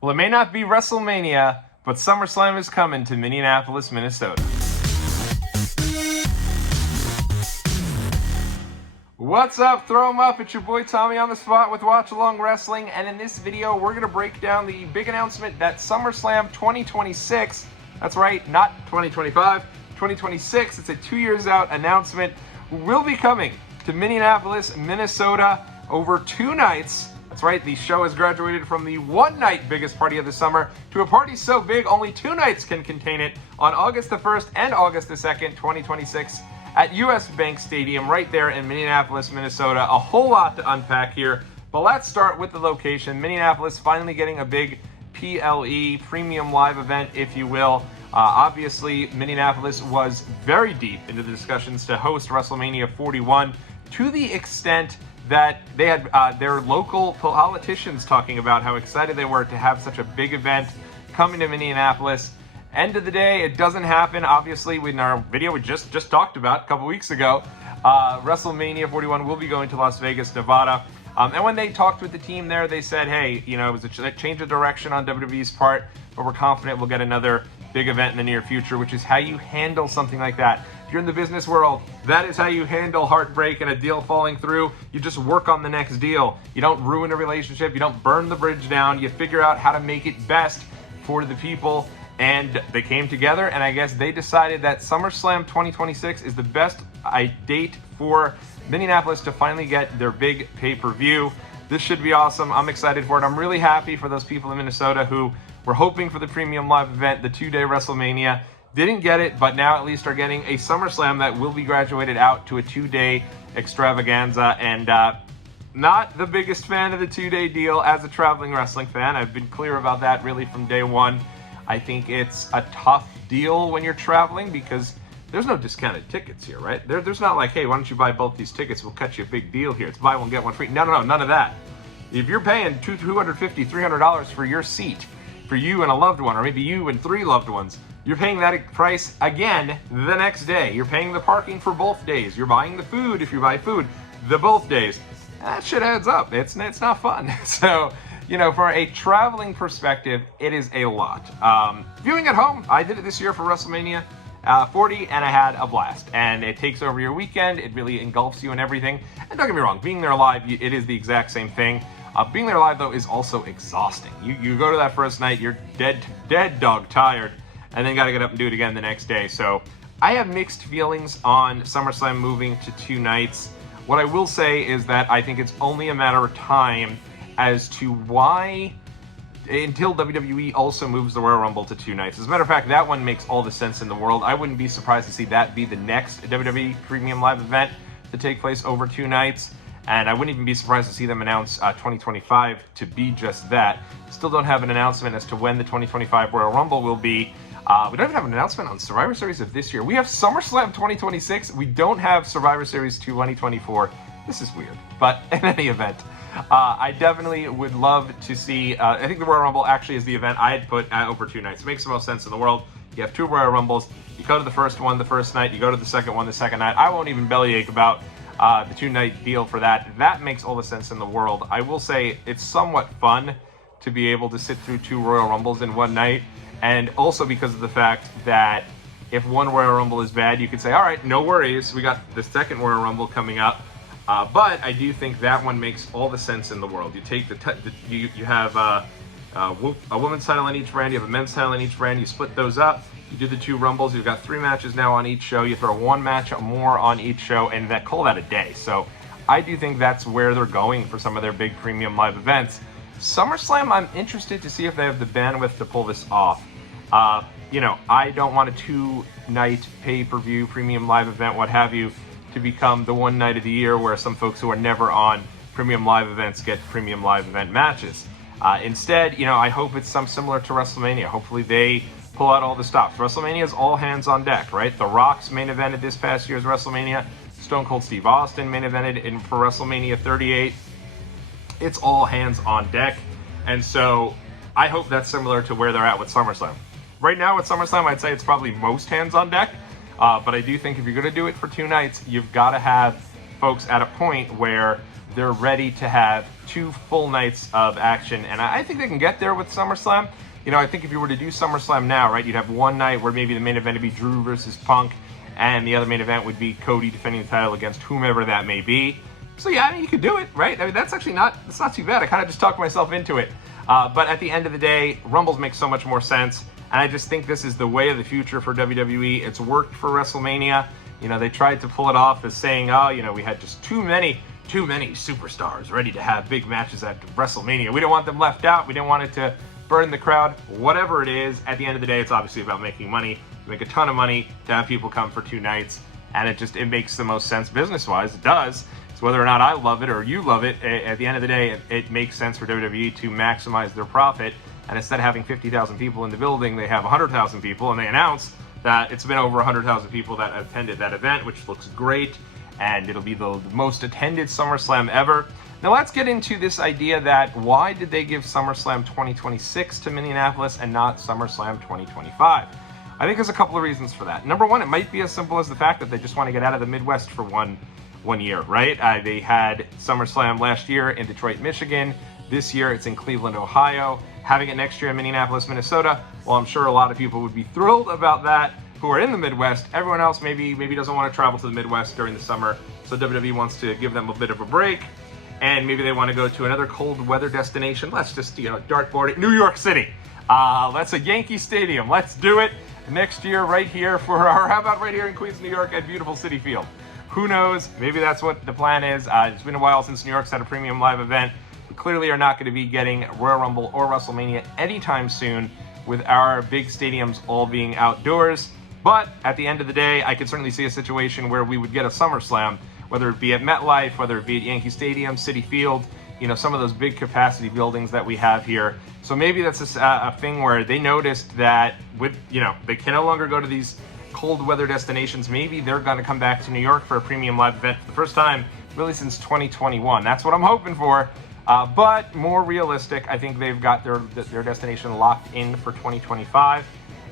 Well, it may not be WrestleMania, but SummerSlam is coming to Minneapolis, Minnesota. What's up? Throw 'em up. It's your boy Tommy on the spot with Watch Along Wrestling, and in this video, we're going to break down the big announcement that SummerSlam 2026, that's right, not 2025, 2026, it's a 2 years out announcement, will be coming to Minneapolis, Minnesota over 2 nights. That's right, the show has graduated from the one-night biggest party of the summer to a party so big only 2 nights can contain it on August the 1st and August the 2nd, 2026 at US Bank Stadium right there in Minneapolis, Minnesota. A whole lot to unpack here, but let's start with the location. Minneapolis finally getting a big PLE, premium live event, if you will. Obviously, Minneapolis was very deep into the discussions to host WrestleMania 41 to the extent that they had their local politicians talking about how excited they were to have such a big event coming to Minneapolis. End of the day, it doesn't happen. Obviously, in our video we just talked about a couple weeks ago, WrestleMania 41 will be going to Las Vegas, Nevada. And when they talked with the team there, they said, hey, you know, it was a change of direction on WWE's part, but we're confident we'll get another big event in the near future, which is how you handle something like that. If you're in the business world, that is how you handle heartbreak and a deal falling through. You just work on the next deal. You don't ruin a relationship. You don't burn the bridge down. You figure out how to make it best for the people. And they came together, and I guess they decided that SummerSlam 2026 is the best date for Minneapolis to finally get their big pay-per-view. This should be awesome. I'm excited for it. I'm really happy for those people in Minnesota who were hoping for the premium live event, the 2-day WrestleMania. Didn't get it, but now at least are getting a SummerSlam that will be graduated out to a 2-day extravaganza. And not the biggest fan of the 2-day deal as a traveling wrestling fan. I've been clear about that really from day one. I think it's a tough deal when you're traveling because there's no discounted tickets here, right? There's not like, hey, why don't you buy both these tickets? We'll cut you a big deal here. It's buy one, get one free. No, none of that. If you're paying $250, $300 for your seat, for you and a loved one, or maybe you and 3 loved ones, you're paying that price again the next day. You're paying the parking for both days. You're buying the food, if you buy food, the both days. That shit adds up. It's not fun. So, you know, for a traveling perspective, it is a lot. Viewing at home, I did it this year for WrestleMania 40, and I had a blast. And it takes over your weekend. It really engulfs you in everything. And don't get me wrong, being there live, it is the exact same thing. Being there live, though, is also exhausting. You go to that first night, you're dead dog tired, and then got to get up and do it again the next day. So I have mixed feelings on SummerSlam moving to 2 nights. What I will say is that I think it's only a matter of time as to why, until WWE also moves the Royal Rumble to 2 nights. As a matter of fact, that one makes all the sense in the world. I wouldn't be surprised to see that be the next WWE Premium Live event to take place over 2 nights. And I wouldn't even be surprised to see them announce 2025 to be just that. Still don't have an announcement as to when the 2025 Royal Rumble will be. We don't even have an announcement on Survivor Series of this year. We have SummerSlam 2026. We don't have Survivor Series 2024. This is weird. But in any event, I definitely would love to see, I think the Royal Rumble actually is the event I had put over 2 nights. It makes the most sense in the world. You have 2 Royal Rumbles. You go to the first one the first night. You go to the second one the second night. I won't even bellyache about the 2-night deal for that. That makes all the sense in the world. I will say it's somewhat fun to be able to sit through 2 Royal Rumbles in one night. And also because of the fact that if one Royal Rumble is bad, you could say, all right, no worries. We got the second Royal Rumble coming up. But I do think that one makes all the sense in the world. You take you have a women's title on each brand, you have a men's title on each brand, you split those up, you do the 2 Rumbles, you've got 3 matches now on each show, you throw 1 match more on each show, and call that a day. So I do think that's where they're going for some of their big premium live events. SummerSlam, I'm interested to see if they have the bandwidth to pull this off. You know, I don't want a 2-night pay-per-view premium live event, what have you, to become the one night of the year where some folks who are never on premium live events get premium live event matches. Instead, you know, I hope it's some similar to WrestleMania. Hopefully they pull out all the stops. WrestleMania is all hands on deck, right? The Rock's main evented this past year's WrestleMania. Stone Cold Steve Austin main evented for WrestleMania 38. It's all hands on deck. And so I hope that's similar to where they're at with SummerSlam. Right now with SummerSlam, I'd say it's probably most hands on deck. But I do think if you're going to do it for 2 nights, you've got to have folks at a point where they're ready to have 2 full nights of action, and I think they can get there with SummerSlam. You know, I think if you were to do SummerSlam now, right, you'd have one night where maybe the main event would be Drew versus Punk, and the other main event would be Cody defending the title against whomever that may be. So yeah, I mean, you could do it, right? I mean, that's actually not too bad. I kind of just talked myself into it. But at the end of the day, Rumbles make so much more sense, and I just think this is the way of the future for WWE. It's worked for WrestleMania. You know, they tried to pull it off as saying, oh, you know, we had just too many superstars ready to have big matches at WrestleMania. We don't want them left out. We didn't want it to burn the crowd. Whatever it is, at the end of the day, it's obviously about making money. You make a ton of money to have people come for 2 nights, and it makes the most sense business-wise. It does. It's whether or not I love it or you love it. At the end of the day, it makes sense for WWE to maximize their profit, and instead of having 50,000 people in the building, they have 100,000 people, and they announce that it's been over 100,000 people that attended that event, which looks great, and it'll be the most attended SummerSlam ever. Now let's get into this idea that why did they give SummerSlam 2026 to Minneapolis and not SummerSlam 2025? I think there's a couple of reasons for that. Number one, it might be as simple as the fact that they just want to get out of the Midwest for one year, right? They had SummerSlam last year in Detroit, Michigan. This year it's in Cleveland, Ohio. Having it next year in Minneapolis, Minnesota, well, I'm sure a lot of people would be thrilled about that who are in the Midwest. Everyone else maybe doesn't want to travel to the Midwest during the summer, so WWE wants to give them a bit of a break, and maybe they want to go to another cold weather destination. Let's just, dartboard it. New York City. That's a Yankee Stadium. Let's do it next year right here how about right here in Queens, New York at beautiful Citi Field? Who knows? Maybe that's what the plan is. It's been a while since New York's had a premium live event. We clearly are not going to be getting Royal Rumble or WrestleMania anytime soon with our big stadiums all being outdoors. But at the end of the day, I could certainly see a situation where we would get a SummerSlam, whether it be at MetLife, whether it be at Yankee Stadium, Citi Field, some of those big capacity buildings that we have here. So maybe that's a thing where they noticed that they can no longer go to these cold weather destinations. Maybe they're going to come back to New York for a premium live event for the first time really since 2021. That's what I'm hoping for. But more realistic, I think they've got their destination locked in for 2025.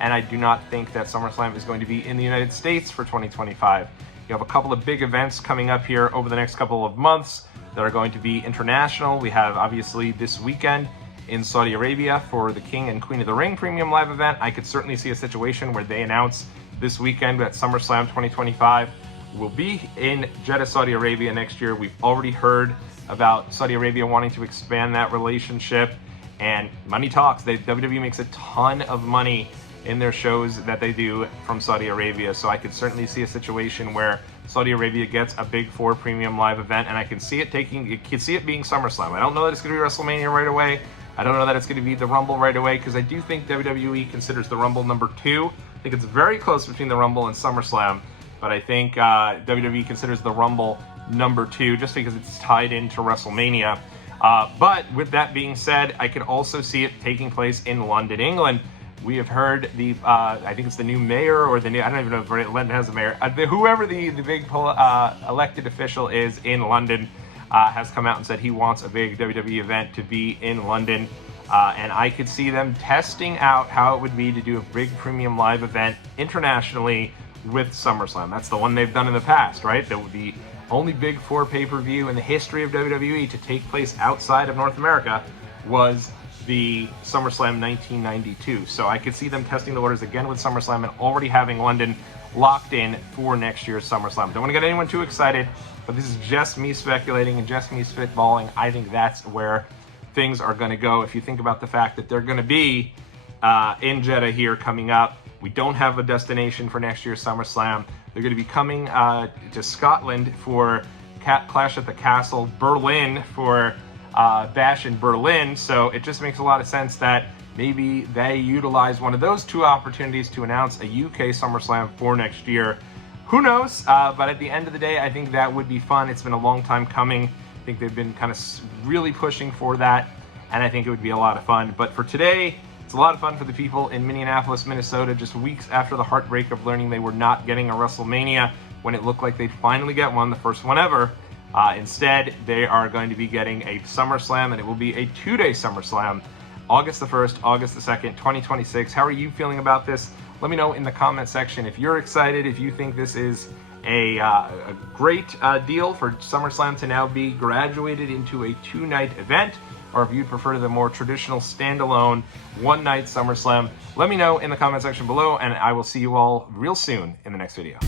And I do not think that SummerSlam is going to be in the United States for 2025. You have a couple of big events coming up here over the next couple of months that are going to be international. We have obviously this weekend in Saudi Arabia for the King and Queen of the Ring premium live event. I could certainly see a situation where they announce this weekend that SummerSlam 2025 will be in Jeddah, Saudi Arabia next year. We've already heard about Saudi Arabia wanting to expand that relationship, and money talks. WWE makes a ton of money in their shows that they do from Saudi Arabia. So I could certainly see a situation where Saudi Arabia gets a Big 4 premium live event, and I can see it being SummerSlam. I don't know that it's going to be WrestleMania right away. I don't know that it's going to be the Rumble right away, because I do think WWE considers the Rumble number 2. I think it's very close between the Rumble and SummerSlam, but I think WWE considers the Rumble number 2 just because it's tied into WrestleMania. But with that being said, I can also see it taking place in London, England. We have heard I think it's the new mayor or I don't even know if London has a mayor. Whoever the big elected official is in London has come out and said he wants a big WWE event to be in London. And I could see them testing out how it would be to do a big premium live event internationally with SummerSlam. That's the one they've done in the past, right? That would be only Big 4 pay-per-view in the history of WWE to take place outside of North America was the SummerSlam 1992. So I could see them testing the waters again with SummerSlam and already having London locked in for next year's SummerSlam. Don't want to get anyone too excited, but this is just me speculating and just me spitballing. I think that's where things are going to go. If you think about the fact that they're going to be in Jeddah here coming up, we don't have a destination for next year's SummerSlam. They're going to be coming to Scotland for Clash at the Castle, Berlin for Bash in Berlin, so it just makes a lot of sense that maybe they utilize one of those 2 opportunities to announce a UK SummerSlam for next year. Who knows? But at the end of the day, I think that would be fun. It's been a long time coming. I think they've been kind of really pushing for that, and I think it would be a lot of fun. But for today, it's a lot of fun for the people in Minneapolis, Minnesota, just weeks after the heartbreak of learning they were not getting a WrestleMania when it looked like they'd finally get one, the first one ever. Instead, they are going to be getting a SummerSlam, and it will be a 2-day SummerSlam, August the 1st, August the 2nd, 2026. How are you feeling about this? Let me know in the comment section if you're excited, if you think this is a great deal for SummerSlam to now be graduated into a 2-night event, or if you'd prefer the more traditional standalone 1-night SummerSlam, let me know in the comment section below, and I will see you all real soon in the next video.